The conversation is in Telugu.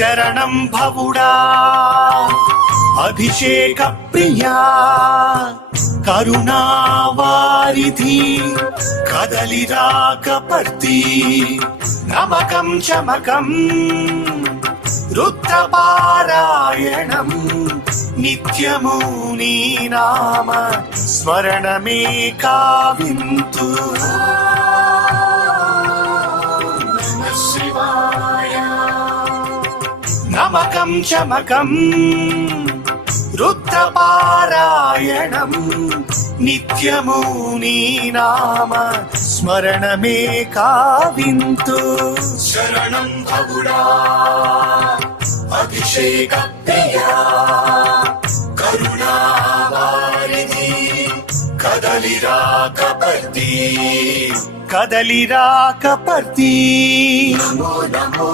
శరణం భవుడా అభిషేక ప్రియా కరుణావారిధి కదలిరాకపర్తి నమకం చమకం రుద్రపారాయణం నిత్యము నీ నామ స్మరణమే కావింతు. నమః శివాయ. నమకం చమకం రుద్రపారాయణం నిత్యము నీ నామ స్మరణమే కావింతు. శరణం భవుడా అభిషేక ప్రియా కరుణావారిధి కదలిరాకపర్తి నమో నమో.